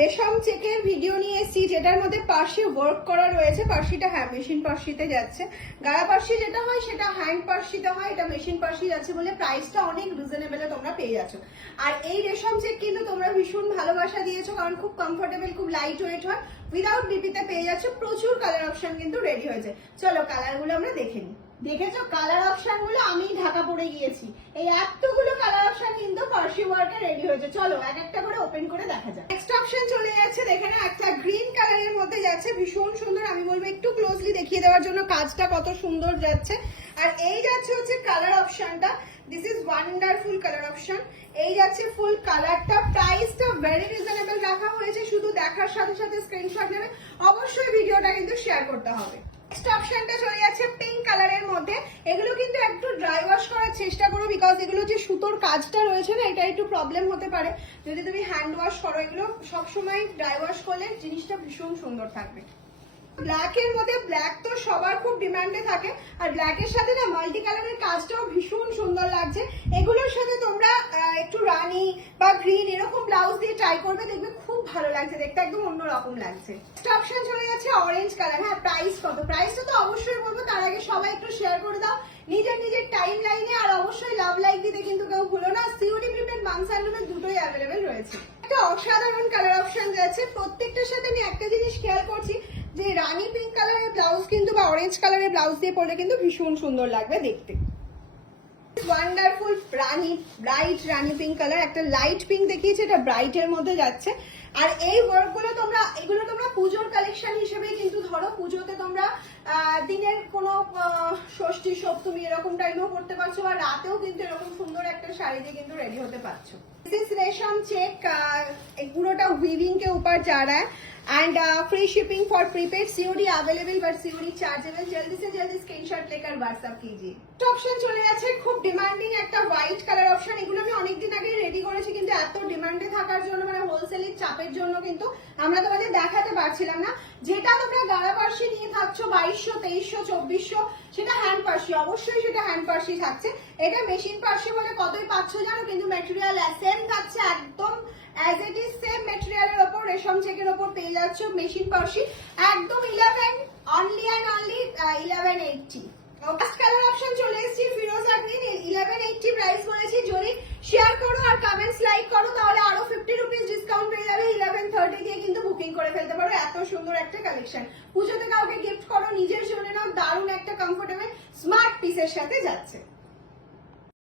রেশম চেকের ভিডিও নিয়ে এসেছি, যেটার মধ্যে পার্সি ওয়ার্ক করা রয়েছে। পার্সিটা হ্যাঁ মেশিন পার্সিতে যাচ্ছে। গাড়া পার্সি যেটা হয় সেটা হ্যান্ড পার্সিতে হয়, এটা মেশিন পার্সি যাচ্ছে বলে প্রাইসটা অনেক রিজনেবলে তোমরা পেয়ে যাচ্ছ। আর এই রেশম চেক কিন্তু তোমরা ভীষণ ভালোবাসা দিয়েছো, কারণ খুব কমফোর্টেবল, খুব লাইট ওয়েট হয়, উইদাউট বিপিতে পেয়ে যাচ্ছ। প্রচুর কালার অপশন কিন্তু রেডি হয়েছে। চলো কালারগুলো আমরা দেখে নিই। দেখেছো কালার অপশন গুলো আমি ঢাকা পড়ে গিয়েছি। এই এতগুলো কালার অপশন কিন্তু পার্সি ওয়ার্কে রেডি হয়েছে। চলো এক একটা করে ওপেন করে দেখা যায়। নেক্সট অপশন চলে যাচ্ছে, দেখে না, একটা গ্রিন কালারের মধ্যে যাচ্ছে, ভীষণ সুন্দর। আমি বলবো একটু ক্লোজলি দেখিয়ে দেওয়ার জন্য কাজটা কত সুন্দর যাচ্ছে। আর এই যাচ্ছে হচ্ছে কালার অপশনটা, this is wonderful colour option. এই যাচ্ছে ফুল কালারটা, প্রাইসটা ভেরি রিজনেবল রাখা হয়েছে। শুধু দেখার সাথে সাথে স্ক্রিনশট নেবে, অবশ্যই ভিডিওটা কিন্তু শেয়ার করতে হবে। নেক্সট অপশনটা চলে যাচ্ছে পিঙ্ক কালারের মধ্যে। এগুলো কিন্তু একটু ড্রাই ওয়াশ করার চেষ্টা করো, বিকজ এগুলো যে সুতোর কাজটা রয়েছে না, এটা একটু প্রবলেম হতে পারে যদি তুমি হ্যান্ড ওয়াশ করো। এগুলো সবসময় ড্রাই ওয়াশ করলে জিনিসটা ভীষণ সুন্দর থাকবে। ব্ল্যাক এর মধ্যে, ব্ল্যাক তো সবার খুব ডিমান্ডে থাকে, আর ব্ল্যাক এর সাথে না মাল্টি কালারের কাজটাও ভীষণ সুন্দর লাগছে। এগুলোর সাথে তোমরা একটু রানি বা গ্রিন এরকম ব্লাউজ দিয়ে ট্রাই করবে, দেখবে খুব ভালো লাগছে, দেখতে একদম অন্যরকম লাগছে। অপশন চলে যাচ্ছে অরেঞ্জ কালার। হ্যাঁ, প্রাইস কত? প্রাইসটা তো অবশ্যই বলবো, তার আগে সবাই একটু শেয়ার করে দাও নিজের নিজের টাইম লাইনে, আর অবশ্যই লাভ লাইক দিতে কিন্তু কেউ ভুলো না। সিওডি প্রিপেড মানসালুমে দুটোই অ্যাভেলেবেল রয়েছে। একটা অসাধারণ কালার অপশন যাচ্ছে। প্রত্যেকটার সাথে আমি একটা জিনিস খেয়াল করছি, যে রানী পিঙ্ক কালারের ব্লাউজ কিন্তু বা অরেঞ্জ কালারের ব্লাউজ দিয়ে পরলে কিন্তু ভীষণ সুন্দর লাগবে দেখতে। ওয়ান্ডারফুল রানী, ব্রাইট রানী পিঙ্ক কালার, একটা লাইট পিঙ্ক দেখিয়েছে, এটা ব্রাইট এর মধ্যে যাচ্ছে। আর এই ওয়ার্ক গুলো তোমরা পুজোর কালেকশন হিসেবে কিন্তু ধরো, পুজোতে তোমরা দিনের কোনো ষষ্ঠী সপ্তমী এরকম টাইমেও করতে পারছো, আর রাতেও কিন্তু এরকম সুন্দর একটা শাড়ি দিয়ে কিন্তু রেডি হতে পারছো। दिस रेशम चेक पूरा वीविंग के ऊपर जा रहा है and free shipping for prepaid, COD available but COD chargeable. जल्दी से जल्दी स्क्रीनशॉट लेकर व्हाट्सएप कीजिए। অপশন চলে যাচ্ছে খুব ডিমান্ডিং একটা হোয়াইট কালার অপশন। এগুলো আমি অনেকদিন আগে রেডি করেছি, কিন্তু এত ডিমান্ডে থাকার জন্য, মানে হোলসেলের চাপের জন্য কিন্তু আমরা তোমাদের দেখাতে পারছিলাম না। যেটা তোমরা গাড়া পার্সি নিয়ে থাকছো 2200, 2300, 2400, সেটা হ্যান্ড পার্সি, অবশ্যই সেটা হ্যান্ড পার্সি থাকছে। এটা মেশিন পার্সি বলে কতই পাচ্ছ জানো, কিন্তু ম্যাটেরিয়াল সেম থাকছে, একদম অ্যাজ ইট ইজ সেম ম্যাটেরিয়ালের ওপর রেশম চেকের ওপর পেয়ে যাচ্ছ মেশিন পার্সি, একদম 11 only and only 1180। First colour option চলে এসেছি ফিরোজা গ্রিন, 1180 প্রাইস বলেছি। যদি শেয়ার করো আর কমেন্টস লাইক করো তাহলে আরো 50 রুপিস ডিসকাউন্ট পেয়ে যাবে। 1130 দিয়ে কিন্তু বুকিং করে ফেলতে পারো। এত সুন্দর একটা কালেকশন, পুজোতে কাউকে গিফট করো, নিজের জন্য নাও, দারুণ একটা কমফোর্টেবল স্মার্ট পিসের সাথে যাচ্ছে।